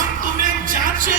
ہم تمہیں جانچے.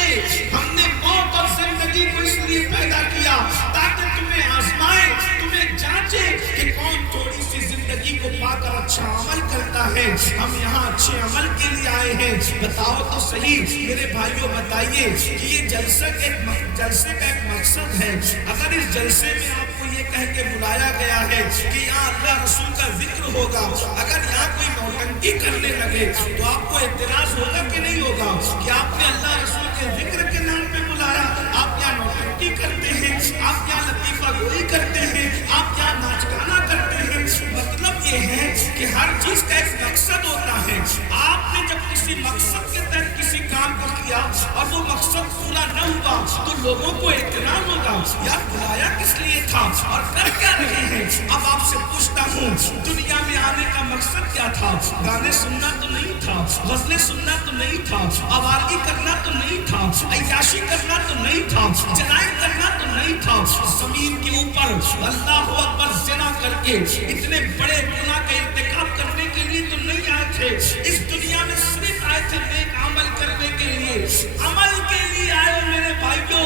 ہم نے موت اور زندگی کو اس لیے پیدا کیا تاکہ تمہیں آزمائے, تمہیں جانچے کہ کون تھوڑی سی زندگی کو پا کر اچھا عمل کرتا ہے. ہم یہاں اچھے عمل کے لیے آئے ہیں. بتاؤ تو صحیح میرے بھائیوں, بتائیے کہ یہ جلسے کا ایک مقصد ہے. اگر اس جلسے میں آپ کو یہ کہہ کے بلایا گیا ہے کہ یہاں اللہ رسول کا ذکر ہوگا, اگر یہاں کوئی نوٹنکی کرنے لگے تو آپ کو اعتراض ہوگا کہ نہیں ہوگا کہ آپ نے اللہ رسول کے ذکر کے نام پہ بلایا, آپ یہاں نوٹنکی کرتے ہیں, آپ یہاں لطیفہ گوئی کرتے ہیں, آپ یہاں ناچ گانا کرتے ہیں. مطلب یہ ہے کہ ہر چیز کا ایک مقصد ہوتا ہے. آپ نے جب کسی مقصد کے تحت کسی کام کو کیا اور وہ مقصد پورا نہ ہوا تو لوگوں کو احترام ہوگا, یار بلایا کس لیے تھا اور کر کیا رہے ہیں. اب آپ سے پوچھتا ہوں, دنیا میں آنے کا مقصد کیا تھا؟ گانے سننا تو نہیں تھا, غزلیں سننا تو نہیں تھا, آوارگی کرنا تو نہیں تھا, عیاشی کرنا تو نہیں تھا, جرائم کرنا تو نہیں تھا. زمین کے اوپر اللہ اکبر زنا کر کے اتنے بڑے گناہ کا ارتکاب کرنے کے لیے تو نہیں آئے تھے. اس دنیا میں صرف آئے تھے نیک عمل کرنے کے لیے, عمل کے لیے آئے. میرے بھائیوں,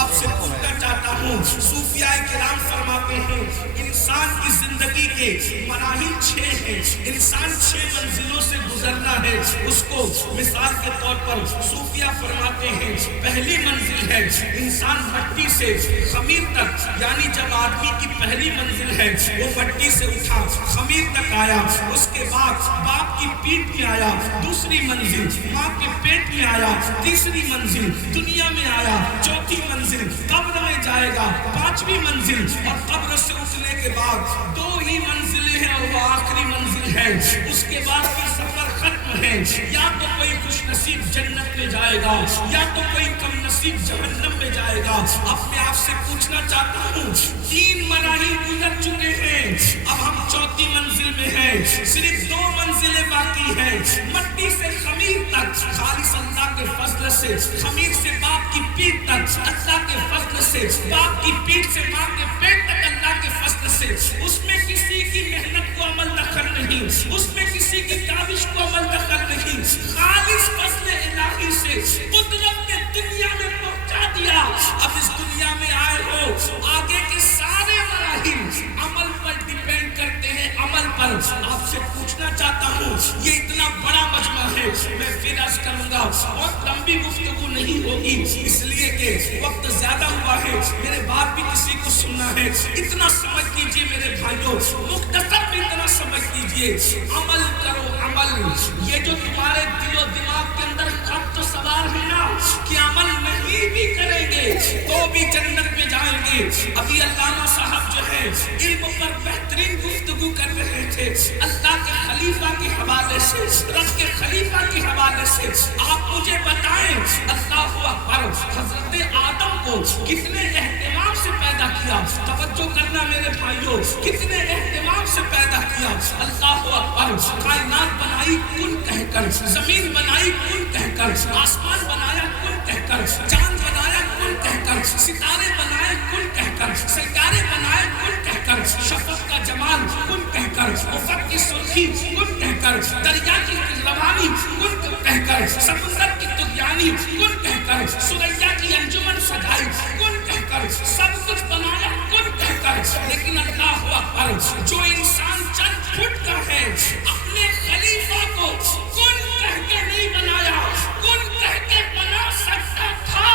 آپ سے پوچھنا چاہتا ہوں, صوفیاء کرام فرماتے ہیں انسان کی زندگی کے مراحل 6 ہیں. انسان 6 منزلوں سے گزرنا ہے. اس کو مثال کے طور پر صوفیاء فرماتے ہیں پہلی منزل ہے انسان مٹی سے خمیر تک, یعنی جب آدمی کی پہلی منزل ہے وہ مٹی سے اٹھا خمیر تک آیا, اس کے بعد باپ کی پیٹھ میں آیا, دوسری منزل ماں کے پیٹ میں آیا, تیسری منزل دنیا میں آیا, چوتھی منزل قبر میں جائے گا, پانچویں منزل اور قبر سے اٹھنے کے بعد 2 ہی منزلیں ہیں اور وہ آخری منزل ہے. اس کے بعد کا سفر ختم ہے. یا تو کوئی خوش نصیب جنت میں جائے گا یا تو کوئی کم نصیب جہنم میں جائے گا. اب میں آپ سے پوچھنا چاہتا ہوں, 3 مراحل گزر چکے ہیں, اب ہم چوتھی منزل میں ہیں, صرف 2 منزلیں باقی ہیں. مٹی سے خمیر تک خالص اللہ کے فضل سے, خمیر سے باپ کی پیٹھ تک اللہ کے فضل سے, باپ کی پیٹھ سے ماں کے پیٹ تک اللہ کے فضل سے. اس میں کسی کی محنت کو عمل دخل نہیں, اس میں کسی کی کاوش کو عمل دخل نہیں, خالص فضل الہی سے قدرت نے دنیا میں پہنچا دیا. اب اس دنیا میں آئے ہو, آگے کے سارے مراحل عمل پر ڈیپینڈ کرتے ہیں, عمل پر. آپ سے پوچھنا چاہتا ہوں, یہ اتنا بڑا مجمع ہے, میں پھر عرض کروں گا بہت لمبی گفتگو نہیں ہوگی اس لیے کہ وقت زیادہ ہوا ہے, میرے بات بھی کسی کو سننا ہے. اتنا سمجھ لیجئے میرے بھائیوں, مختصر میں اتنا سمجھ لیجئے, عمل کرو عمل. یہ جو تمہارے دل و دماغ کے اندر خط سوال ہے نا کہ عمل نہیں بھی کریں گے تو بھی جنت میں جائیں گے. ابھی علامہ صاحب جو ہے علم پر بہترین گفتگو کر رہے تھے, اللہ کے خلیفہ کے حوالے سے, رب کے خلیفہ کے حوالے سے. آپ مجھے بتائیں اللہ اکبر, حضرت آدم کو کتنے اہتمام سے پیدا کیا, توجہ کرنا میرے بھائیوں, کتنے اہتمام سے پیدا کیا. اللہ اکبر, کائنات بنائی کن کہہ کر, زمین بنائی کن کہہ کر, آسمان بنایا کن کہہ کر, چاند بنایا کن کہہ کر, ستارے بنائے کن کہہ کر, سیارے بنائے کن کہہ کر, شفق کا جمال کن کہہ کر, افق کی سرخی کن کہہ کر, دریا کی روانی کن کہہ کر, سمندر کی طغیانی کن کہہ کر, سریا کی انجمن سجائی کن کہہ کر, سب کچھ بنایا کن کہہ کر. لیکن اللہ اکبر, جو انسان چند فٹ کا ہے اپنے خلیفہ کو کن کہہ کے نہیں بنایا, کن کہہ کے بنا سکتا تھا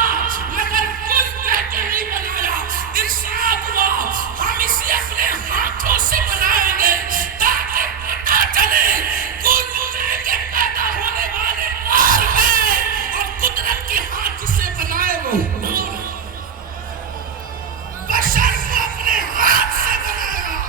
مگر کن کہہ کے نہیں بنایا. ارشاد ہوا ہم اسے اپنے ہاتھوں سے بنائیں گے تاکہ پتہ چلے کن کہہ کے پیدا ہونے والے اور ہیں اور قدرت کے ہاتھ سے بنائے وہ بشر کو اپنے ہاتھ سے بنایا.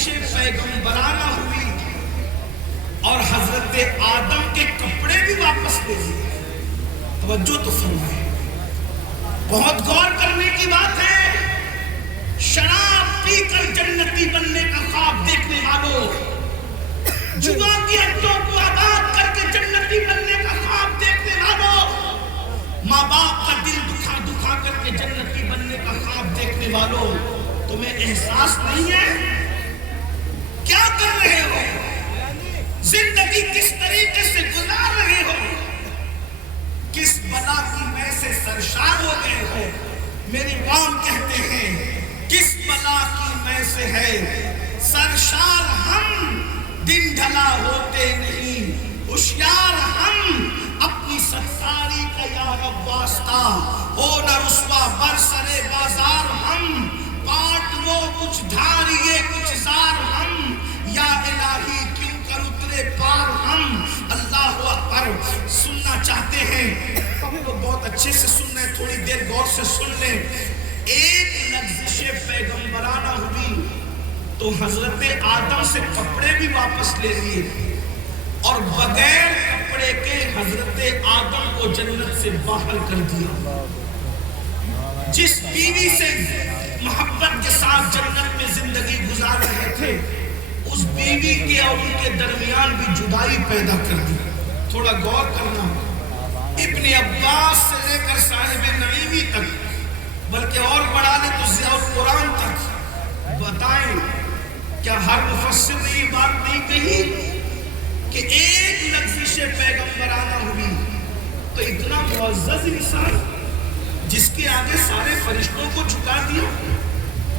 لغزش پیغمبرانہ ہوئی اور حضرت آدم کے کپڑے بھی واپس لے لیے. توجہ تو فرمائے, بہت غور کرنے کی بات ہے. شراب پی کر جنتی بننے کا خواب دیکھنے والوں, جوا کی اڈوں کو آباد کر کے جنتی بننے کا خواب دیکھنے والوں, ماں باپ کا دل دکھا دکھا کر کے جنتی بننے کا خواب دیکھنے والوں, تمہیں احساس نہیں ہے کیا کر رہے ہو؟ زندگی کس طریقے سے گزار رہے ہو؟ کس بلا کی میں سے سرشار ہو گئے ہو؟ میری عوام کہتے ہیں کس بلا کی میں سے ہے سرشار ہم, دن ڈھلا ہوتے نہیں ہوشیار ہم, اپنی ستاری کا یا رب واسطہ ہو نہ رسوا برسرے بازار ہم, پاٹ وہ کچھ دھاریے کچھ زار ہم, یا الہی کیوں کر اترے پار ہم. اللہ اکبر. سننا چاہتے ہیں تو بہت اچھے سے سننا ہے, تھوڑی دیر غور سے سن لیں. ایک لغزش پیغمبرانہ ہوئی تو حضرت آدم سے کپڑے بھی واپس لے لیے اور بغیر کپڑے کے حضرت آدم کو جنت سے باہر کر دیا. جس بیوی سے محبت کے ساتھ جنت میں زندگی گزار رہے تھے, اس بیوی کے اور ان کے درمیان بھی جدائی پیدا کر دی. تھوڑا غور کرنا, ابن عباس سے لے کر صاحب نعیمی تک, بلکہ اور بڑھا لے تو ضیاء القرآن تک, بتائیں کیا ہر مفسر نے یہ بات نہیں کہی کہ ایک لغزش پیغمبرانہ ہوئی تو اتنا معزز انسان جس کے آگے سارے فرشتوں کو جھکا دیا,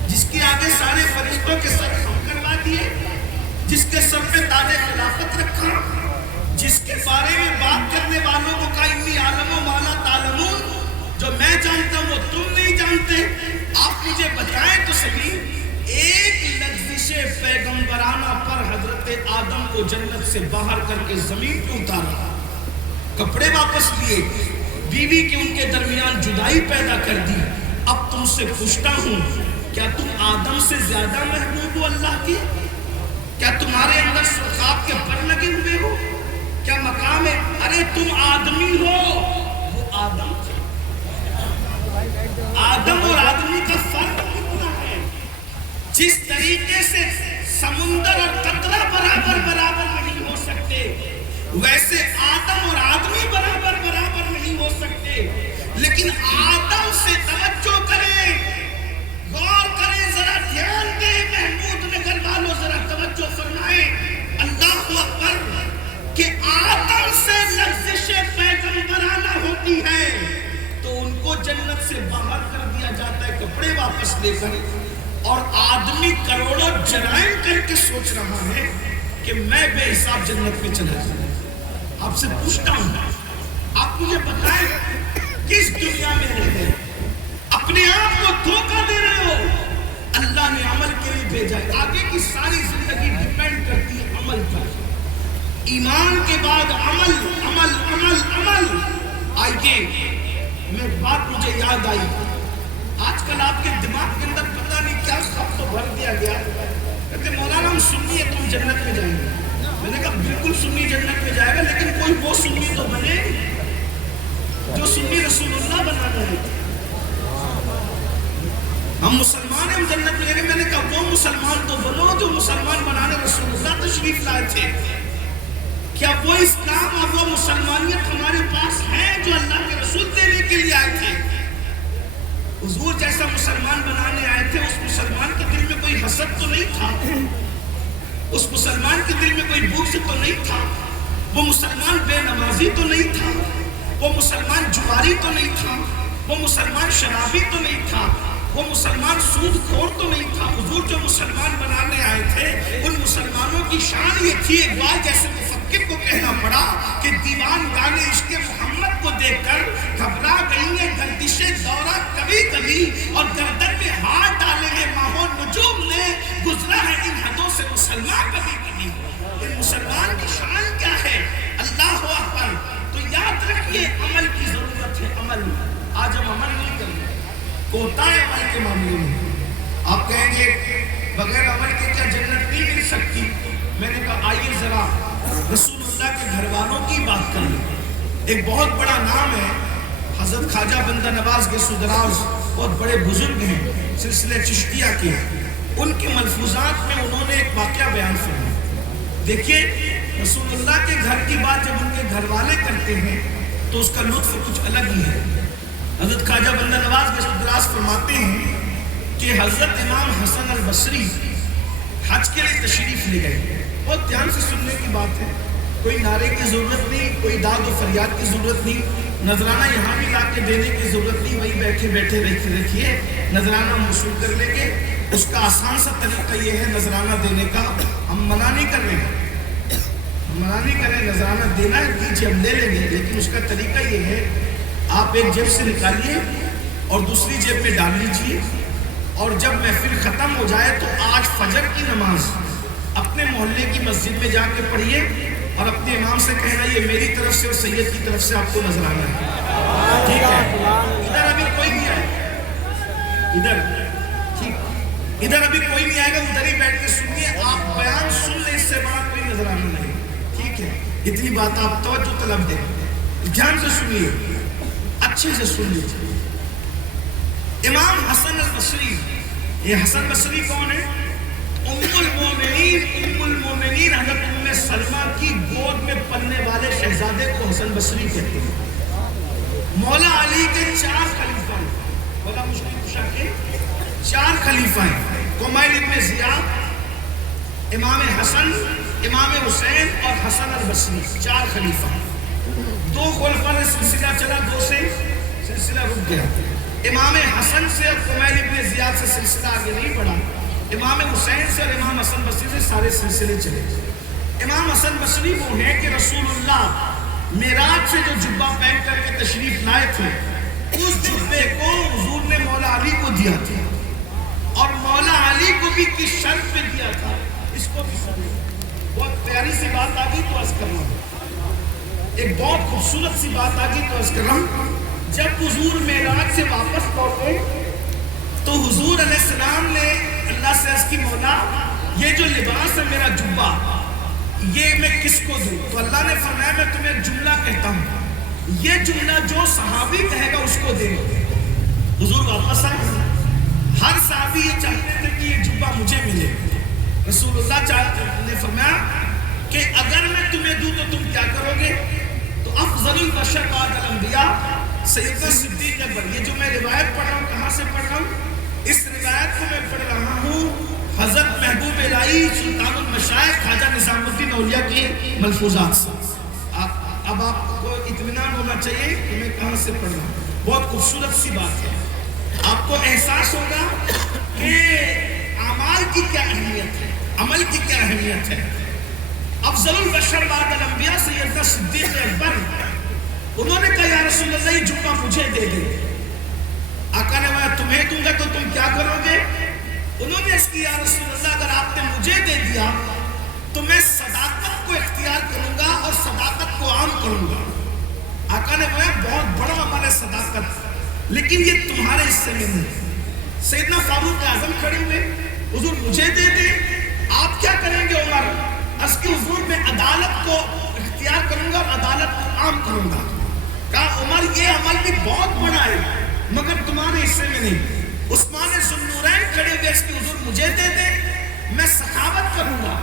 جس کے آگے سارے فرشتوں کے سر خم کروا دیے, جس کے سر پہ تاج خلافت رکھا, جس کے بارے میں بات کرنے والوں کو کہا انی عالم و مالا تعلمون, جو میں جانتا ہوں وہ تم نہیں جانتے, آپ مجھے بتائیں تو صحیح. ایک لغزش پیغمبرانہ پر حضرت آدم کو جنت سے باہر کر کے زمین پہ اتارا, کپڑے واپس لیے, بیوی کے ان کے درمیان جدائی پیدا کر دی. اب تم سے پوچھتا ہوں, کیا تم آدم سے زیادہ محبوب ہو اللہ کی؟ کیا تمہارے اندر سرخاب کے پر لگے ہوئے ہو؟ کیا مقام ہے ارے تم آدمی ہو؟ وہ آدم تھے. آدم اور آدمی کا فرق کتنا ہے. جس طریقے سے سمندر اور قطرہ برابر نہیں ہو سکتے, ویسے آدم اور آدمی برابر نہیں ہو سکتے. لیکن آدم سے توجہ کریں, غور کریں, ذرا دھیان دیں, محمود نگر والوں ذرا توجہ فرمائیں. اللہ اکبر. کہ آدم سے لغزش پیغمبرانہ ہوتی ہے تو ان کو جنت سے باہر کر دیا جاتا ہے کپڑے واپس لے کر, اور آدمی کروڑوں جرائم کر کے سوچ رہا ہے کہ میں بے حساب جنت میں چلا جاؤں. آپ سے پوچھتا ہوں, آپ مجھے بتائیں کس دنیا میں رہتے ہیں؟ اپنے آپ کو دھوکہ دے رہے ہو. اللہ نے عمل کے لیے بھیجا ہے. آگے کی ساری زندگی ڈیپینڈ کرتی ہے عمل پر. ایمان کے بعد عمل عمل عمل عمل. آئیے, میں بات مجھے یاد آئی, آج کل آپ کے دماغ کے اندر پتہ نہیں کیا خط تو بھر دیا گیا. کہتے مولانا ہم سنی ہے تم جنت میں جائیں گے. میں نے کہا بالکل سنی جنت میں جائے گا, لیکن کوئی وہ سنی تو بنے جو سنی رسول اللہ بنانا ہے. ہم مسلمان ہیں, ہم جنت میں جائیں گے. میں نے کہا وہ مسلمان تو بنو جو مسلمان بنانے رسول اللہ تشریف لائے تھے. کیا وہ اسلام اور وہ مسلمانیت ہمارے پاس ہے جو اللہ کے رسول دینے کے لیے آئے تھے؟ حضور جیسا مسلمان بنانے آئے تھے, اس مسلمان کے دل میں کوئی حسد تو نہیں تھا, اس مسلمان کے دل میں کوئی بغض تو نہیں تھا, وہ مسلمان بے نمازی تو نہیں تھا, وہ مسلمان جواری تو نہیں تھا, وہ مسلمان شرابی تو نہیں تھا, وہ مسلمان سود خور تو نہیں تھا. حضور جو مسلمان بنانے آئے تھے ان مسلمانوں کی شان یہ تھی, اقبال جیسے مفکر کو کہنا پڑا کہ دیوان گانے عشق محمد کو دیکھ کر گھبرا گئی ہیں گردشیں دورہ کبھی کبھی, اور گردن میں ہاتھ ڈالے ہیں ماہوں نجوم نے, گزرا ہے ان حدوں سے مسلمان کبھی کبھی. یہ مسلمان کی شان کیا ہے؟ اللہ اکبر. تو یاد رکھیے عمل کی ضرورت ہے. عمل آج ہم عمل نہیں کریں, کوتا ہے عمل کے معاملے میں. آپ کہیں گے بغیر عمل کے کیا جنت نہیں مل سکتی؟ میں نے کہا آئیے ذرا رسول اللہ کے گھر والوں کی بات کر لیں. ایک بہت بڑا نام ہے حضرت خواجہ بندہ نواز گیسو دراز، بہت بڑے بزرگ ہیں سلسلہ چشتیہ کے. ان کے ملفوظات میں انہوں نے ایک واقعہ بیان فرمایا. دیکھیے رسول اللہ کے گھر کی بات جب ان کے گھر والے کرتے ہیں تو اس کا لطف کچھ الگ ہی ہے. حضرت خواجہ بندہ نواز گیسو دراز فرماتے ہیں کہ حضرت امام حسن البصری حج کے لیے تشریف لے گئے. بہت دھیان سے سننے کی بات ہے، کوئی نعرے کی ضرورت نہیں، کوئی داد و فریاد کی ضرورت نہیں، نذرانہ یہاں بھی لا کے دینے کی ضرورت نہیں. وہی بیٹھے بیٹھے رکھیے نذرانہ موصول کر لیں گے. اس کا آسان سا طریقہ یہ ہے نذرانہ دینے کا. ہم منع نہیں کر رہے ہیں، منع نہیں کر رہے، نذرانہ دینا ہے دیجیے، ہم لے لیں گے. لیکن اس کا طریقہ یہ ہے آپ ایک جیب سے نکالیے اور دوسری جیب میں ڈال لیجیے، اور جب محفل ختم ہو جائے تو آج فجر کی نماز اپنے محلے کی مسجد میں جا کے پڑھیے اور اپنے امام سے کہنا یہ میری طرف سے اور سید کی طرف سے آپ کو نذرانہ ہے. ٹھیک ہے؟ ادھر ابھی کوئی نہیں آئے، ادھر ابھی کوئی نہیں آئے گا، ادھر ہی بیٹھ کے سنیے. آپ بیان سن لیں، اس سے بڑا کوئی نذرانہ نہیں. ٹھیک ہے؟ اتنی بات آپ توجہ طلب دیں، دھیان سے سنیے، اچھے سے سن لیجیے. امام حسن البصری، یہ حسن بصری کون ہے؟ ام المومنین حضرت ام سلمہ کی گود میں پلنے والے شہزادے کو حسن بصری کہتے ہیں. مولا علی کے 4 خلیفہ ہیں، مولا مشکل کشا کے 4 خلیفہ ہیں. کمیل ابن زیاد، امام حسن، امام حسین اور حسن البصری، 4 خلیفہ. 2 خلفاء نے سلسلہ چلا، 2 سے سلسلہ رک گیا. امام حسن سے اور کمیل ابن زیاد سے سلسلہ آگے نہیں بڑھا. امام حسین سے اور امام حسن بصری سے سارے سلسلے چلے. امام حسن بصری وہ ہیں کہ رسول اللہ معراج سے جو جبہ پہن کر کے تشریف لائے تھے، اس جبے کو حضور نے مولا علی کو دیا تھا، اور مولا علی کو بھی کس شرط پہ دیا تھا، اس کو بھی سمجھو. بہت پیاری سی بات آ گئی تو عرض کر رہا ہوں، ایک بہت خوبصورت سی بات آ گئی تو عرض کر رہا ہوں. جب حضور معراج سے واپس لوٹے تو حضور علیہ السلام نے اللہ سے عرض کی مولا یہ جو لباس ہے میرا جبہ یہ میں کس کو دوں؟ تو اللہ نے فرمایا میں تمہیں ایک جملہ کہتا ہوں، یہ جملہ جو صحابی کہے گا اس کو دے دو. حضور واپس آئے، ہر صحابی یہ چاہتے تھے کہ یہ جبہ مجھے ملے. رسول اللہ نے فرمایا کہ اگر میں تمہیں دوں تو تم کیا کرو گے؟ تو افضل البشر بعد الانبیاء سیدنا صدیق اکبر. یہ جو میں روایت پڑھ رہا ہوں کہاں سے پڑھ رہا ہوں؟ اس روایت کو میں پڑھ رہا ہوں حضرت محبوب الہی سلطان المشائخ خواجہ نظام الدین اولیاء کی ملفوظات سے. اب آپ کو اطمینان ہونا چاہیے کہ میں کہاں سے پڑھ رہا ہوں. بہت خوبصورت سی بات ہے، آپ کو احساس ہوگا کہ اعمال کی کیا اہمیت ہے، عمل کی کیا اہمیت ہے. افضل البشر بعد الانبیاء سیدنا صدیق اکبر، انہوں نے کہا یا رسول اللہ یہ جبہ مجھے دے دے. آقا نے کہا تمہیں دوں گا تو تم کیا کرو گے؟ انہوں نے اس کی یا رسول اللہ اگر آپ نے مجھے دے دیا تو میں صداقت کو اختیار کروں گا اور صداقت کو عام کروں گا. آقا نے کہا بہت بڑا عمل ہے صداقت، لیکن یہ تمہارے حصے میں نہیں. سیدنا فاروق اعظم کھڑے ہوئے، حضور مجھے دے دیں، آپ کیا کریں گے عمر؟ اس کے حضور میں عدالت کو اختیار کروں گا اور عدالت کو عام کروں گا. کہا عمر یہ عمل بھی بہت بڑا ہے مگر تمہارے حصے میں نہیں. عثمان ذوالنورین کھڑے ہوئے، اس کی حضور مجھے دے دے، میں سخاوت کروں گا.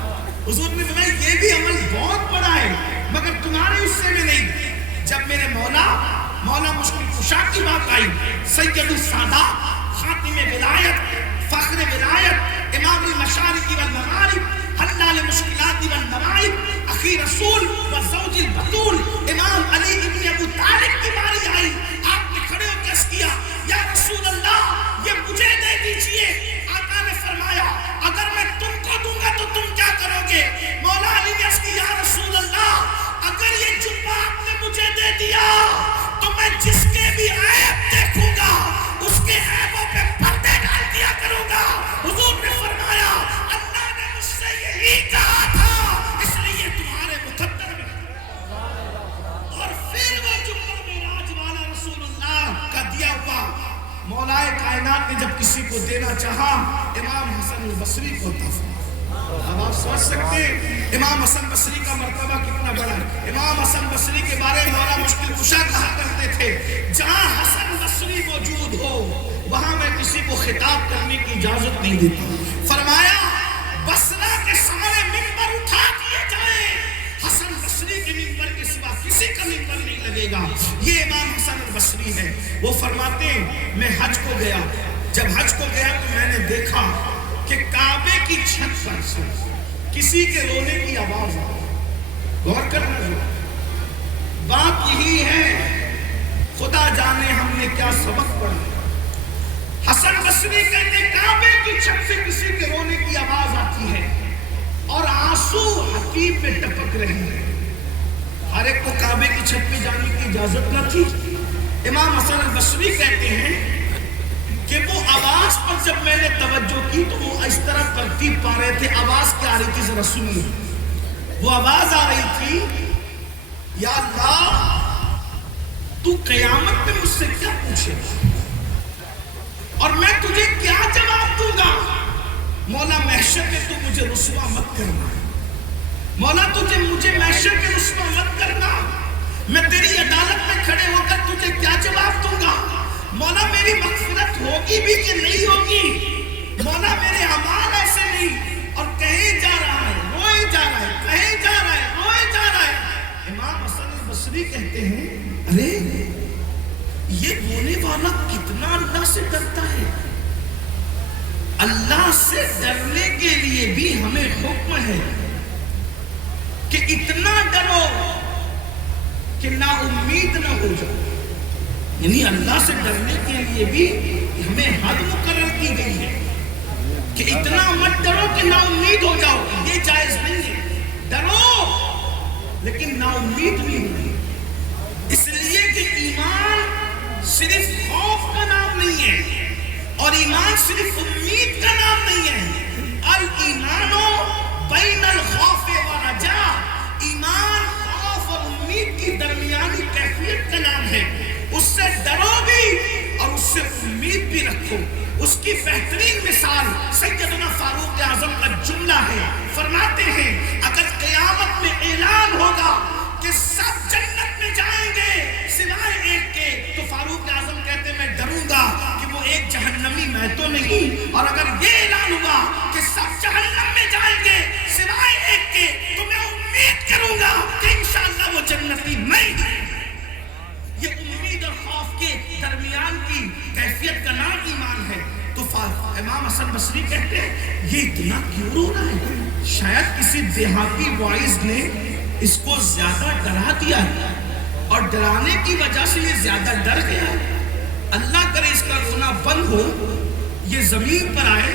حضور نے فرمایا یہ بھی عمل بہت بڑا ہے مگر تمہارے حصے میں نہیں. جب میرے مولا مشکل کشا کی بات آئی، سید السادات، خاتم ولایت، فخر ولایت، امام المشارق والمغارب، حل لمشکلات والنوائب، اخی رسول و زوج البتول امام علی ابن ابو طالب کی باری آئی. آپ نے کھڑے ہو کے عرض کیا یا رسول اللہ یہ مجھے دے دیجئے. آقا نے فرمایا اگر میں تم کو دوں گا تو تم کیا کرو گے؟ مولا علی نے عرض کی یا رسول اللہ اگر یہ جبہ آپ نے مجھے دے دیا تو میں جس کے بھی عیب دیکھوں گا اس کے عیبوں پہ پردے ڈال دیا کروں گا. حضور نے فرمایا اللہ نے مجھ سے یہی کہا تھا، اس لیے تمہارے مقدر میں دینا چاہا امام حسن البصری کو عطا فرما۔ اب آپ سوچ سکتے ہیں امام حسن بصری کا مرتبہ کتنا بڑا ہے۔ امام حسن بصری کے بارے میں مولا مشکل کشا کہا کرتے تھے جہاں حسن بصری موجود ہو وہاں میں کسی کو خطاب کرنے کی اجازت نہیں دیتا۔ فرمایا بصرہ کے سارے منبر اٹھا دیے جائیں، حسن بصری کے منبر کے سوا کسی کا منبر نہیں لگے گا۔ یہ امام حسن البصری ہے۔ وہ فرماتے ہیں میں حج کو گیا، جب حج کو گیا تو میں نے دیکھا کہ کعبے کی چھت پر سے کسی کے رونے کی آواز آ رہی۔ غور کرنا جو بات یہی ہے، خدا جانے ہم نے کیا سبق پڑھا۔ حسن بصری کہتے کعبے کی چھت سے کسی کے رونے کی آواز آتی ہے اور آنسو حقیب میں ٹپک رہے ہیں۔ ہر ایک کو کعبے کی چھت پہ جانے کی اجازت نہ تھی۔ امام حسن البصری کہتے ہیں کہ وہ آواز پر جب میں نے توجہ کی تو وہ اس طرح ترتیب پا رہے تھے۔ آواز کیا آ رہی تھی ذرا سنیے۔ وہ آواز آ رہی تھی یا اللہ تو قیامت میں مجھ سے کیا پوچھے گا اور میں تجھے کیا جواب دوں گا؟ مولا محشر میں تو مجھے رسوا مت کرنا، مولا مجھے محشر کے رسوا مت کرنا، میں تیری عدالت میں کھڑے ہو کر تجھے کیا جواب دوں گا؟ مولا میری مغفرت ہوگی بھی کہ نہیں ہوگی؟ مولا میرے اعمال ایسے نہیں، اور کہیں جا رہا ہے روئے جا رہا ہے، کہیں جا رہا ہے روئے جا رہا ہے۔ امام حسن البصری کہتے ہیں ارے یہ رونے والا کتنا اللہ سے ڈرتا ہے۔ اللہ سے ڈرنے کے لیے بھی ہمیں حکم ہے کہ اتنا ڈرو کہ نا امید نہ ہو جاؤ۔ یعنی اللہ سے ڈرنے کے لیے بھی ہمیں حد مقرر کی گئی ہے کہ اتنا مت ڈرو کہ نا امید ہو جاؤ، یہ جائز نہیں ہے۔ ڈرو لیکن نا امید نہیں ہوگی، اس لیے کہ ایمان صرف خوف کا نام نہیں ہے اور ایمان صرف امید کا نام نہیں ہے۔ الایمان بین الخوف والرجاء، ایمان خوف اور امید کی درمیانی کیفیت کا نام ہے۔ اس سے ڈرو بھی اور اس سے امید بھی رکھو۔ اس کی بہترین مثال سیدنا فاروق اعظم کا جملہ ہے، فرماتے ہیں اگر قیامت میں اعلان ہوگا کہ سب جنت میں جائیں گے سوائے ایک کے، تو فاروق اعظم کہتے میں ڈروں گا کہ وہ ایک جہنمی میں تو نہیں، اور اگر یہ اعلان ہوگا کہ سب جہنم میں جائیں گے سوائے ایک کے تو میں امید کروں گا کہ انشاءاللہ وہ جنتی میں ہی۔ یہ امید اور خوف کے درمیان کی کیفیت کا نام ایمان ہے۔ تو امام حسن بصری کہتے ہیں یہ اتنا کیوں رو رہا ہے؟ شاید کسی دیہاتی وائز نے اس کو زیادہ ڈرا دیا ہے اور ڈرانے کی وجہ سے یہ زیادہ ڈر گیا ہے۔ اللہ کرے اس کا رونا بند ہو، یہ زمین پر آئے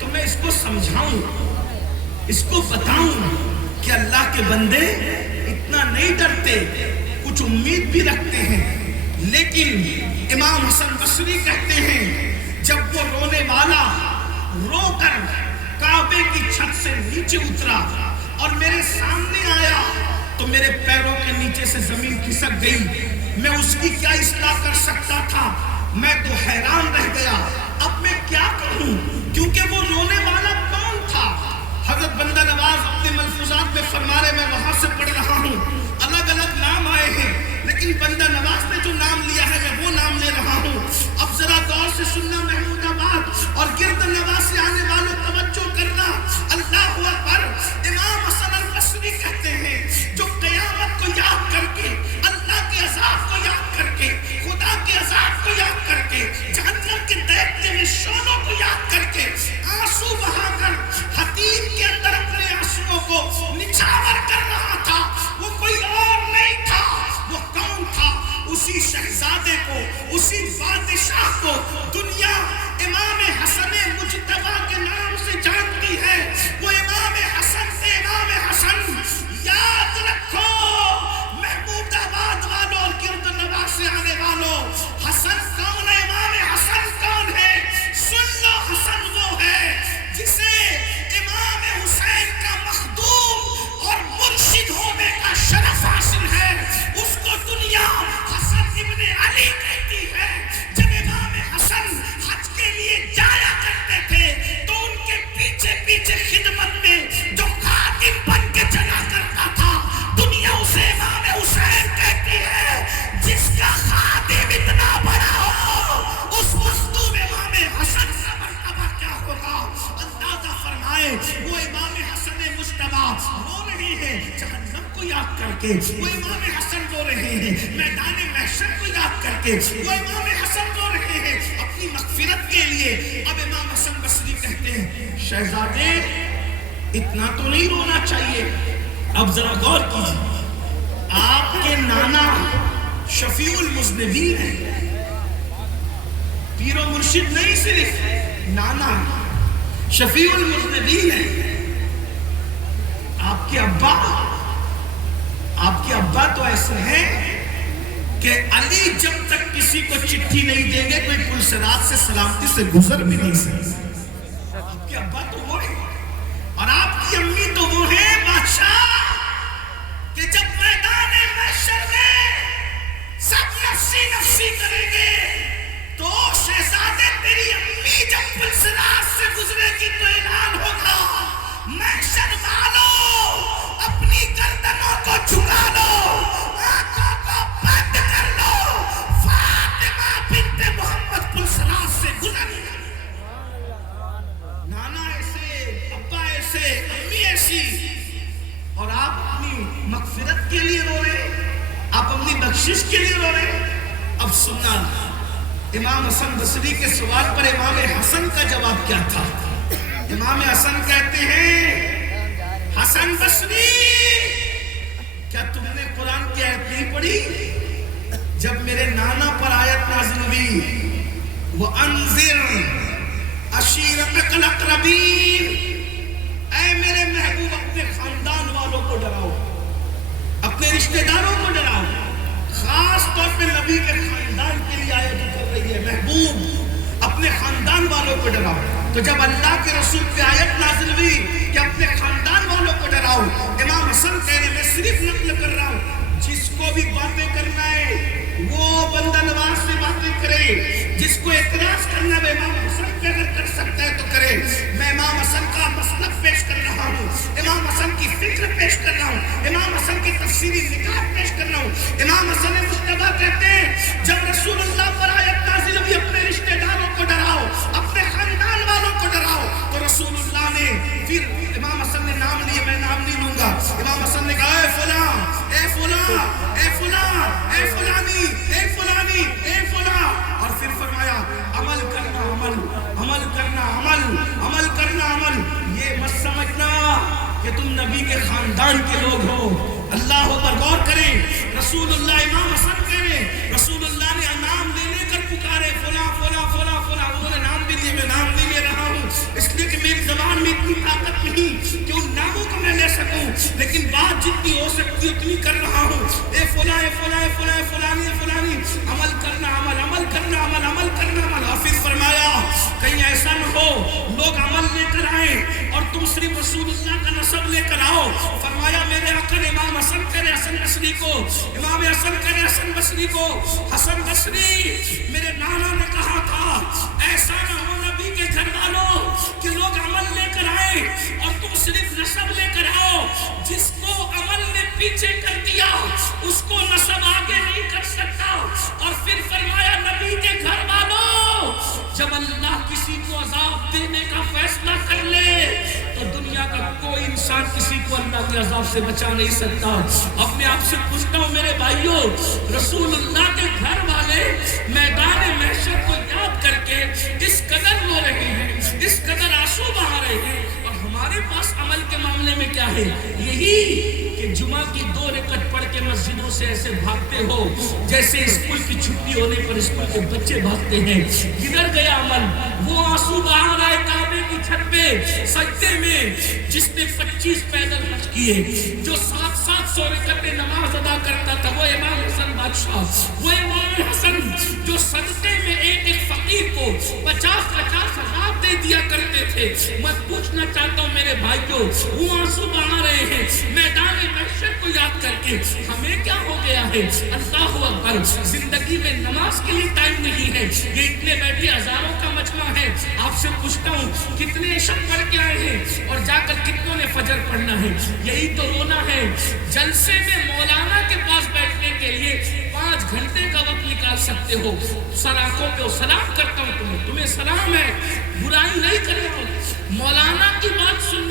تو میں اس کو سمجھاؤں، اس کو بتاؤں کہ اللہ کے بندے اتنا نہیں ڈرتے، کچھ امید بھی رکھتے ہیں۔ لیکن امام حسن بصری کہتے ہیں جب وہ رونے والا رو کر کعبے کی چھت سے نیچے اترا اور میرے سامنے آیا تو میرے پیروں کے نیچے سے زمین کھسک گئی۔ میں اس کی کیا اصلاح کر سکتا تھا؟ میں تو حیران رہ گیا، اب میں کیا کروں؟ کیونکہ وہ رونے والا کون تھا؟ حضرت بندہ نواز اپنے ملفوظات میں فرما رہے، میں وہاں سے پڑھ رہا ہوں، الگ الگ نام آئے ہیں لیکن بندہ نواز نے جو نام لیا ہے میں وہ نام لے رہا ہوں۔ اب ذرا غور سے سننا محمود آباد اور گرد نواز سے آنے والوں توجہ کرنا۔ اللہ اکبر۔ امام حسن البصری کہتے ہیں جو قیامت کو یاد کر کے، اللہ کے عذاب کو یاد کر کے، خدا کے عذاب کو یاد کر کے، جہنم کے دہتے میں شعلوں کو یاد کر کے آنسو بہا کر حتیم کے اندر اپنے آنسوؤں کو نچھاور کر رہا تھا، وہ کوئی اور نہیں تھا۔ وہ کون تھا؟ اسی شہزادے کو، اسی بادشاہ کو دنیا ہے وہ امام حسن مجتبی رو رہے ہیں جہنم کو یاد کر کے، وہ امام حسن رو رہے ہیں میدان محشر کو یاد کر کے، وہ امام حسن رو رہے ہیں اپنی مغفرت کے لیے۔ اب امام حسن بصری کہتے ہیں شہزادے اتنا تو نہیں رونا چاہیے، اب ذرا غور کیجیے، آپ کے نانا شفیع المذنبین ہیں، پیر و مرشد نہیں صرف نانا شفیع المذنبین ہیں۔ آپ کے ابا تو ایسے ہیں کہ علی جب تک کسی کو چٹھی نہیں دیں گے کوئی پل صراط سے سلامتی سے گزر بھی نہیں سکتا۔ آپ کے ابا تو وہ ہیں اور آپ کی امی تو وہ ہیں بادشاہ کہ جب میدان محشر میں سب نفسی نفسی کریں گے تو شہزادے تیری امی جب پل صراط سے گزرے گی تو اعلان ہوگا محشر والو اپنی گردنوں کو جھکا لو، آنکھوں کو بند کر لو، فاطمہ بنت محمد پل صراط سے گزر گئی۔ نانا ایسے، ابا ایسے، امی ایسی، اور آپ اپنی مغفرت کے لیے رو رہے، آپ اپنی بخشش کے لیے رو رہے۔ اب سننا امام حسن بصری کے سوال پر امام حسن کا جواب کیا تھا۔ امام حسن کہتے ہیں حسن بصری کیا تم نے قرآن کی آیت نہیں پڑھی جب میرے نانا پر آیت نازل ہوئی وَأَنذِرْ عَشِيرَتَكَ الْأَقْرَبِينَ، اے میرے محبوب اپنے خاندان والوں کو ڈراؤ، اپنے رشتہ داروں کو ڈراؤ، خاص طور پہ نبی کے خاندان کے لیے آیت اتر رہی ہے، محبوب اپنے خاندان والوں کو ڈراؤ۔ تو جب اللہ کے رسول پہ آیت نازل ہوئی کہ اپنے خاندان والوں کو ڈراؤ، امام حسن کہہ رہے میں صرف نقل کر رہا ہوں، جس کو بھی باتیں کرنا ہے وہ بندہ نواز سے باتیں کرے، جس کو اعتراض کرنا ہے امام حسن پہ اگر کر سکتا ہے تو کرے۔ میں امام حسن کا مسلک پیش کر رہا ہوں، امام حسن کی فکر پیش کر رہا ہوں، امام حسن کی تفسیری نکات پیش کر رہا ہوں۔ امام حسن مجتبی کہتے ہیں جب رسول اللہ پر آیت نازل ہوئی اپنے رشتہ داروں کو ڈراؤ، اپنے خاندان والوں کو ڈراؤ، تو رسول اللہ نے پھر امام حسن نے نام لیے، میں نام نہیں لوں گا، امام حسن نے کہا اے فلاں اے فلاں اے فلاں اے فلانی اے فلانی اے فلاں، اور پھر فرمایا عمل کرنا عمل، عمل کرنا عمل، عمل کرنا عمل، یہ مت سمجھنا کہ تم نبی کے خاندان کے لوگ ہو۔ اللہ پر غور کریں، رسول اللہ امام حسن کہہ رہے رسول اللہ نے نام لے کر پکارے فلاں فلاں فلاں فلاں، انہوں نے نام بھی لیے، میں نام نہیں لے رہا ہوں اس لیے کہ میری زبان میں اتنی طاقت نہیں کہ ان ناموں کو میں لے سکوں، لیکن بات جتنی ہو سکتی اتنی کر رہا ہوں۔ اے فلاں اے فلاں اے فلاں اے فلانی اے فلانی، عمل کرنا عمل، عمل کرنا عمل، عمل کرنا عمل۔ حافظ فرمایا کہیں ایسا نہ ہو لوگ عمل لے کر آئیں اور تم صرف رسول اللہ کا نسب لے کر آؤ۔ فرمایا میرے آقا نے امام حسن کرے حسن بصری کو، امام حسن کرے حسن بصری کو، حسن بصری میرے نانا نے کہا تھا ایسا نہ ہو نبی کے گھر والوں کہ لوگ عمل لے کر آئے اور تم صرف نسب لے کر آؤ۔ جس کو عمل نے پیچھے کر دیا اس کو نسب آگے نہیں کر سکتا۔ اور پھر فرمایا نبی کے گھر والوں جب اللہ کسی کو عذاب دینے کا فیصلہ کر لے تو دنیا کا کوئی انسان کسی کو اللہ کے عذاب سے بچا نہیں سکتا۔ اب میں آپ سے پوچھتا ہوں میرے بھائیوں، رسول اللہ کے گھر والے میدان محشر کو یاد کر کے اس قدر رو رہے ہیں، اس قدر آنسو بہا رہے ہیں، اور ہمارے پاس عمل کے معاملے میں کیا ہے؟ یہی کہ جمعہ کی 2 رکعت پڑھ کے مسجدوں سے ایسے بھاگتے ہو جیسے اسکول کی چھٹی ہونے پر اسکول کے بچے بھاگتے ہیں۔ کدھر گیا عمل؟ وہ آنسو بہا رہا ہے کعبے کی چھت پہ سجدے میں جس نے 25 پیدل حج کیے، جو 700 رکعتیں نماز ادا کرتا تھا، وہ امام حسن بادشاہ، وہ امام حسن جو صدقے میں ایک فقیر کو 50-50 ہزار دے دیا کرتے تھے۔ میں پوچھنا چاہتا ہوں میرے بھائیوں، وہ آنسو بہا رہے ہیں میدان محشر کو یاد کر کے، ہمیں کیا ہو گیا ہے؟ اللہ اکبر، زندگی میں نماز کے لیے ٹائم نہیں ہے۔ یہ اتنے بیٹھے ہزاروں کا مجمع ہے، آپ سے پوچھتا ہوں کتنے عشاء پڑھ کے آئے ہیں اور جا کر کتنوں نے فجر پڑھنا ہے؟ یہی تو رونا ہے۔ جلسے میں مولانا کے پاس بیٹھنے کے لیے 5 گھنٹے کا وقت نکال سکتے ہو، سر آنکھوں پہ سلام کرتا ہوں تمہیں سلام ہے، برائی نہیں کر رہا ہوں، مولانا کی بات سن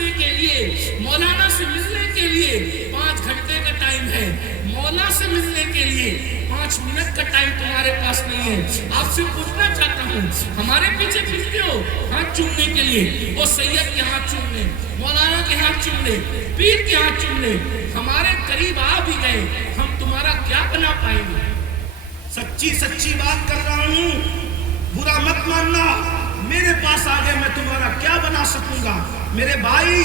لیے مولانا سے ملنے کے لیے 5 گھنٹے کا ٹائم ہے، مولا سے ملنے کے لیے 5 منٹ کا ٹائم تمہارے پاس نہیں ہے۔ آپ سے پوچھنا چاہتا ہوں، ہمارے پیچھے پھرتے ہو ہاتھ چومنے کے لیے، وہ سید کے ہاتھ چوم لے، مولانا کے ہاتھ چوم لے، پیر کے ہاتھ چوم لے، ہمارے قریب آ بھی گئے، ہم تمہارا کیا بنا پائیں گے؟ سچی بات کر رہا ہوں، برا مت ماننا، میرے پاس آگے میں تمہارا کیا بنا سکوں گا؟ میرے بھائی،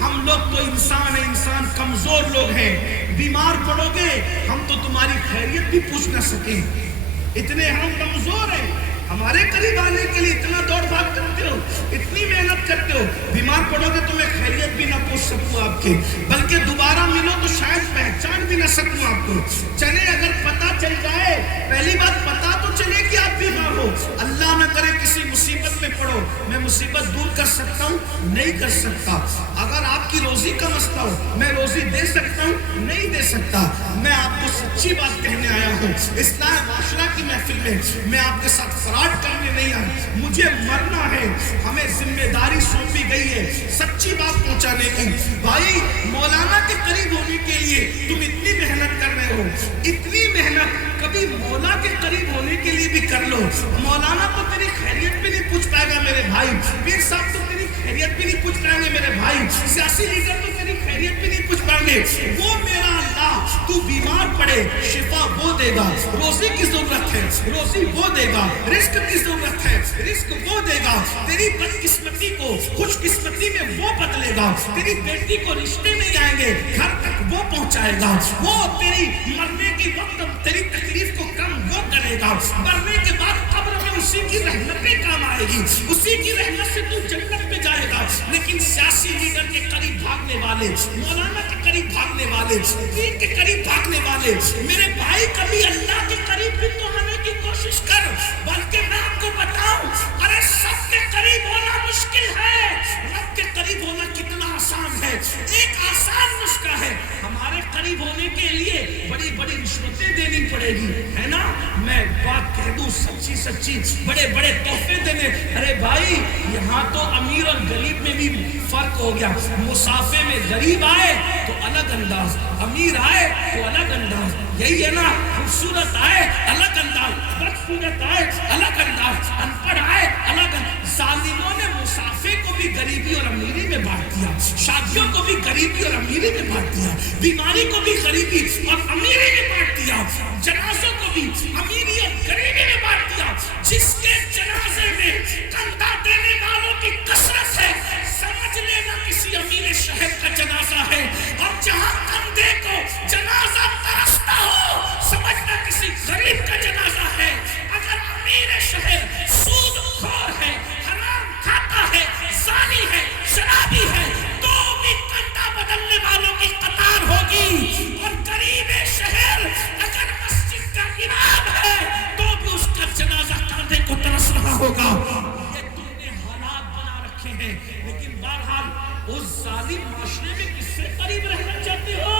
ہم لوگ تو انسان ہیں، انسان کمزور لوگ ہیں، بیمار پڑو گے ہم تو تمہاری خیریت بھی پوچھ نہ سکیں، اتنے ہم کمزور ہیں۔ ہمارے قریب آنے کے لیے اتنا دوڑ بھاگ کرتے ہو، اتنی محنت کرتے ہو، بیمار پڑو گے تو میں خیریت بھی نہ پوچھ سکوں آپ کی، بلکہ دوبارہ ملو تو شاید پہچان بھی نہ سکوں آپ کو۔ چلے اگر پتہ چل جائے، پہلی بات پتہ تو چلے کہ آپ بیمار ہو، اللہ نہ کرے کسی مصیبت میں پڑو، میں مصیبت دور کر سکتا ہوں؟ نہیں کر سکتا۔ اگر آپ کی روزی کا مسئلہ ہو، میں روزی دے سکتا ہوں؟ نہیں دے سکتا۔ میں آپ کو سچی بات کہنے آیا ہوں، اصلاح معاشرہ کی محفل میں آپ کے ساتھ فراڈ کرنے نہیں آیا، مجھے مرنا ہے، ہمیں ذمہ داری سونپی گئی ہے سچی بات پہنچانے کی۔ بھائی، مولانا کے قریب ہونے کے لیے تم اتنی محنت کر رہے ہو، اتنی محنت کبھی مولا کے قریب ہونے کے لیے بھی کر لو۔ مولانا تو تیری خیریت بھی نہیں پوچھ پائے گا میرے بھائی، پیر صاحب تو تیری خیریت بھی نہیں پوچھ پائیں گے میرے بھائی، سیاسی لیڈر تو تیری خیریت بھی نہیں پوچھ پائیں گے۔ وہ میرا اللہ، تو بیمار پڑے شفا وہ دے گا، روزی کی ضرورت ہے روزی وہ دے گا، رزق کی ضرورت ہے رزق وہ دے گا، تیری بدقسمتی کو خوش قسمتی میں وہ بدلے گا، تیری بیٹی کو رشتے میں آئیں گے گھر تک وہ پہنچائے گا، وہ تیری مرنے کے وقت تیری تکلیف کو کم وہ کرے گا، مرنے کے بعد قبر میں اسی کی رحمتیں کام آئے گی، اسی کی رحمت سے تو جنت میں جائے گا۔ لیکن سیاسی لیڈر کے قریب بھاگنے والے، مولانا کے قریب بھاگنے والے، دین کے قریب بھاگنے والے، میرے بھائی کبھی اللہ کے قریب بھی تو آنے کی کوشش کر، بلکہ میں آپ کو بتاؤں، ارے سب کے قریب ہونا مشکل ہے، رب کے قریب ہونا کتنا آسان ہے۔ ایک آسان نسخہ ہے، ہمارے قریب ہونے کے لیے بڑی بڑی رشوتیں دینی پڑے گی، ہے نا؟ میں بات کہہ دوں سچی بڑے بڑے تحفے دینے، ارے بھائی یہاں تو امیر اور غریب میں بھی فرق ہو گیا، مسافے میں غریب آئے تو الگ انداز، امیر آئے تو الگ انداز، یہی ہے نا؟ خوبصورت آئے الگ انداز، بدصورت آئے الگ انداز، ان پڑھ آئے الگ انداز۔ ظالموں نے مسافے کو بھی غریبی اور امیری میں بانٹ دیا، شادیوں کو بھی غریبی اور امیری میں بانٹ دیا، بیماری کو بھی غریبی اور امیری میں بانٹ دیا، جنازوں کو بھی امیری اور غریبی میں بانٹ دیا۔ جس کے جنازے میں کندھا دینے والوں کی کثرت ہے، سمجھ لینا کسی امیر شہر کا جنازہ ہے، اور جہاں کندھے کو جنازہ ترستا ہو سمجھنا کسی غریب کا جنازہ ہے۔ اگر امیر شہر سود خور ہے، حرام کھاتا ہے، زانی ہے، شرابی ہے، تو بھی کندھا بدلنے والوں کی قطار ہوگی، اور غریب شہر اگر مسجد کا امام ہے تو بھی اس کا جنازہ کندھے کو ترس رہا ہوگا۔ یہ تم نے حالات بنا رکھے ہیں، لیکن بہرحال اس ظالم معاشرے میں کس سے قریب رہنا چاہتے ہو؟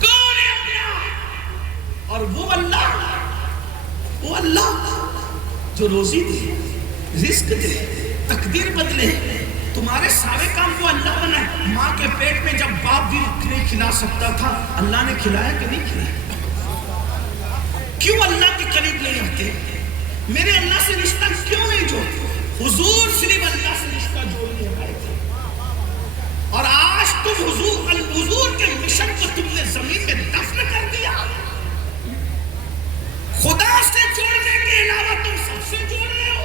کون ہے اپنا؟ اور وہ اللہ جو روزی دے، رزق دے، تقدیر بدلے، تمہارے سارے کام کو اللہ بنائے۔ ماں کے پیٹ میں جب باپ بھی نہیں کھلا سکتا تھا، اللہ نے کھلایا کہ نہیں کھلایا؟ کیوں اللہ کے قریب نہیں آتے؟ میرے اللہ سے رشتہ کیوں نہیں جوڑتے؟ حضور صرف اللہ سے رشتہ جوڑنے آئے تھے، اور آج تم حضور کے مشن کو تم نے زمین میں دفن کر دیا۔ خدا سے جوڑنے کے علاوہ تم سب سے جوڑ رہے ہو،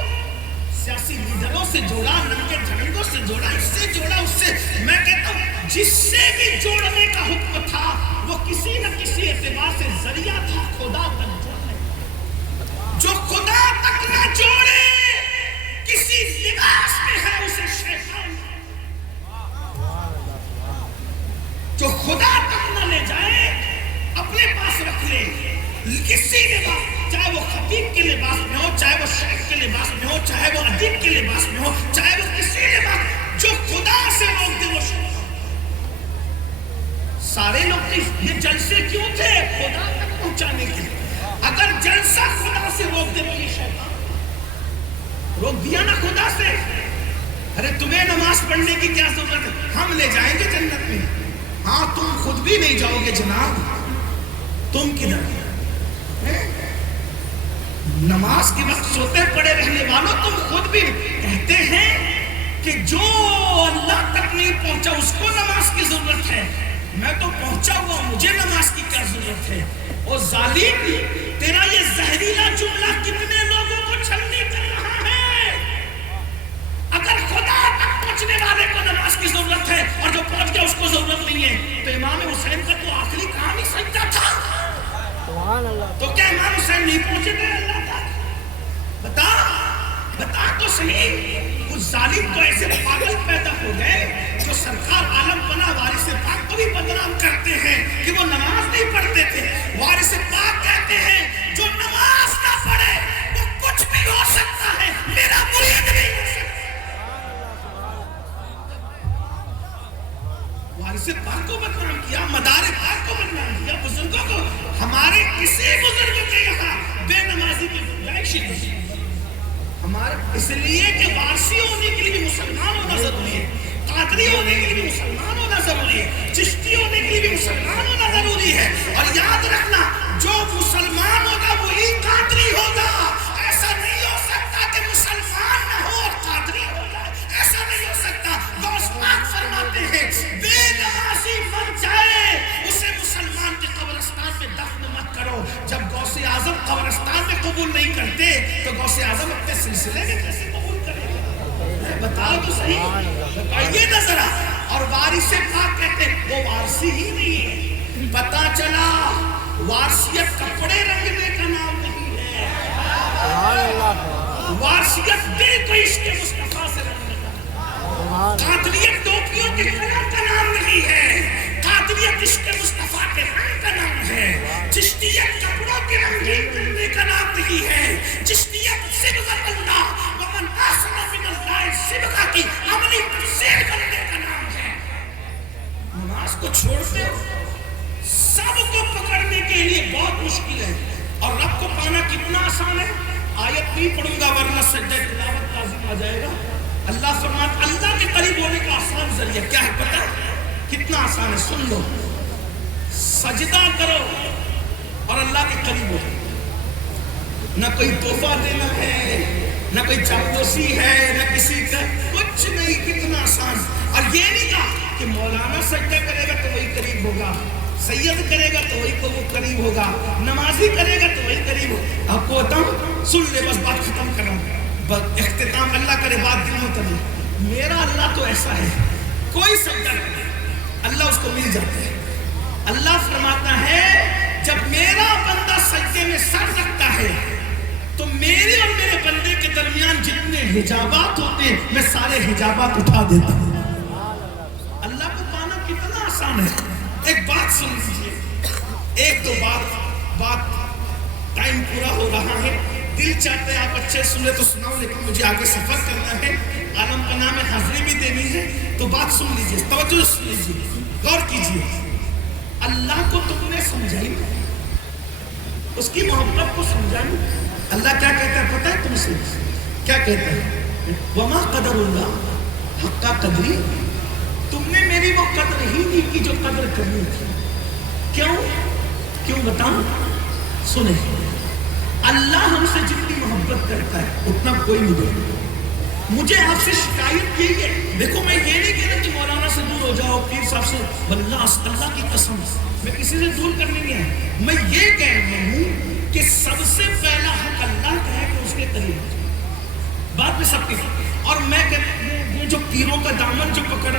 سیاسی لیڈروں سے جوڑا، ننگے جھنڈوں سے جوڑا، اس سے جوڑا، اس سے۔ میں کہتا ہوں جس سے بھی جوڑنے کا حکم تھا وہ کسی نہ کسی اعتبار سے ذریعہ تھا خدا تک جوڑنے۔ جو خدا تک نہ جوڑے کسی لباس میں ہے اسے شیطان، جو خدا تک نہ لے جائے اپنے پاس رکھ لے کسی لباس، چاہے وہ خطیب کے لباس میں ہو، چاہے وہ شیخ کے لباس میں ہو، چاہے وہ ادیب کے لباس میں ہو، چاہے وہ کسی لباس، جو خدا سے روک دے وہ شیطان۔ سارے لوگ یہ جلسے کیوں تھے؟ خدا تک پہنچانے کے لیے۔ اگر جلسہ خدا سے روک دے تو یہ شیطان، روک دیا نا خدا ارے تمہیں نماز پڑھنے کی کیا ضرورت ہے؟ ہم لے جائیں گے جنت میں. ہاں تم خود بھی نہیں جاؤ گے جناب. تم کدھر نماز کے وقت سوتے پڑے رہنے والوں، تم خود بھی کہتے ہیں کہ جو اللہ تک نہیں پہنچا اس کو نماز کی ضرورت ہے. میں تو پہنچا ہوا، مجھے نماز کی کیا ضرورت ہے؟ اور ظالم، تیرا یہ زہریلا جملہ کتنے لوگوں کو چھلنی کر رہا ہے. اگر خدا تک پہنچنے والے کو نماز کی ضرورت ہے اور جو پہنچ گیا اس کو ضرورت نہیں ہے، تو امام حسین کا تو آخری کام ہی سجدہ تھا. تو کیا امام حسین نہیں پہنچے تھے اللہ تک؟ بتا تو صحیح. اس ظالم تو ایسے پاگل پیدا ہو گئے جو سرکار عالم پناہ وارث پاک کو بھی بدنام کرتے ہیں کہ وہ نماز نہیں پڑھتے تھے. وارث پاک کہتے ہیں جو نماز نہ پڑھے وہ کچھ بھی ہو سکتا ہے، میرا مرید نہیں ہو سکتا. وارث پاک کو بدنام کیا، مدار پاک کو بدنام کیا، بزرگوں کو. ہمارے کسی بزرگ کے یہاں بے نمازی کی گنجائش نہیں. ہمارے اس لیے کہ وارثی ہونے کے لیے بھی مسلمان ہونا ضروری ہے، قادری ہونے کے لیے بھی مسلمان ہونا ضروری ہے، چشتی ہونے کے لیے بھی مسلمان ہونا ضروری ہے. اور یاد رکھنا، جو مسلمان ہوگا وہی قادری ہوگا. ایسا نہیں ہو سکتا کہ مسلمان نہ ہو اور قادری ہوگا. ایسا نہیں ہو سکتا. غوث پاک فرماتے ہیں بے نمازی مر جائے اسے مسلمان کے قبرستان میں دفن مت کرو. جب غوث اعظم قبرستان میں قبول نہیں کرتے تو غوث اعظم اپنے سلسلے میں کیسے قبول کریں گے؟ بتاؤ تو صحیح، بتائیے نا ذرا. اور وارث پاک کہتے ہیں وہ وارثی ہی نہیں ہے. پتا چلا وارثیت کپڑے رنگنے کا نام نہیں ہے. وارثیت دل کو عشق مصطفیٰ سے رنگنے کا نام. قادریت ٹوپیوں کے کلر کا نام نہیں ہے. قادریت عشق مصطفیٰ کے رنگ کا نام ہے. چشتیت کپڑوں کے رنگین کرنے کا نام نہیں ہے. چشتیت صبغۃ اللہ ومن احسن من اللہ صبغہ کی عملی تفسیر کرنے کا نام ہے. نماز کو چھوڑتے سب کو پکڑنے کے لیے بہت مشکل ہے. اور رب کو پانا کتنا آسان ہے. آیت نہیں پڑھوں گا ورنہ سجدہ تلاوت لازم آ جائے گا. اللہ فرماتا اللہ کے قریب ہونے کا آسان ذریعہ کیا ہے پتہ ہے؟ کتنا آسان ہے، سن لو. سجدہ کرو اور اللہ کے قریب ہو. نہ کوئی تحفہ دینا ہے، نہ کوئی چاپلوسی ہے، نہ کسی کا کچھ نہیں. کتنا آسان. اور یہ نہیں کہا کہ مولانا سجدہ کرے گا تو وہی قریب ہوگا، سید کرے گا تو وہی کو وہ قریب ہوگا، نمازی کرے گا تو وہی قریب ہوگا. آپ کو بتاؤں، سن لے بس بات ختم کروں. اختتام اللہ کرے بات دل میں اترے. میرا اللہ تو ایسا ہے، کوئی سجدہ کرے اللہ اس کو مل جاتا ہے. اللہ فرماتا ہے جب میرا بندہ سجدے میں سر رکھتا ہے تو میرے اور میرے بندے کے درمیان جتنے حجابات ہوتے ہیں میں سارے حجابات اٹھا دیتا ہوں. اللہ کو پانا کتنا آسان ہے. ایک بات سن لیجیے، ایک دو بات ٹائم پورا ہو رہا ہے. دل چاہتے ہیں آپ اچھے سنے تو سناؤ، لیکن مجھے آگے سفر کرنا ہے، عالم پناہ میں حاضری بھی دینی ہے. تو بات سن لیجیے، توجہ سن لیجیے، غور کیجیے. اللہ کو تم نے سمجھائی، اس کی محبت کو سمجھائی. اللہ کیا کہتا ہے پتہ ہے تم سے؟ کیا کہتا ہے؟ وما قدر اللہ حق قدری. تم نے میری وہ قدر ہی نہیں کی جو قدر کرنی تھی. کیوں بتاؤں؟ سنیں. اللہ ہم سے جتنی محبت کرتا ہے اتنا کوئی نہیں کرتا. مجھے آپ سے شکایت یہی ہے. دیکھو میں یہ نہیں کہہ رہا کہ مولانا سے دور ہو جاؤ، پیر صاحب سے، اللہ کی قسم میں کسی سے دور کرنے نہیں آیا. میں یہ کہہ رہا ہوں کہ سب سے پہلا حق اللہ کا ہے کہ اس کے قریب ہو جائے. بات میں سب کی. اور میں کہتا ہوں جو پیروں کا دامن جو پکڑنا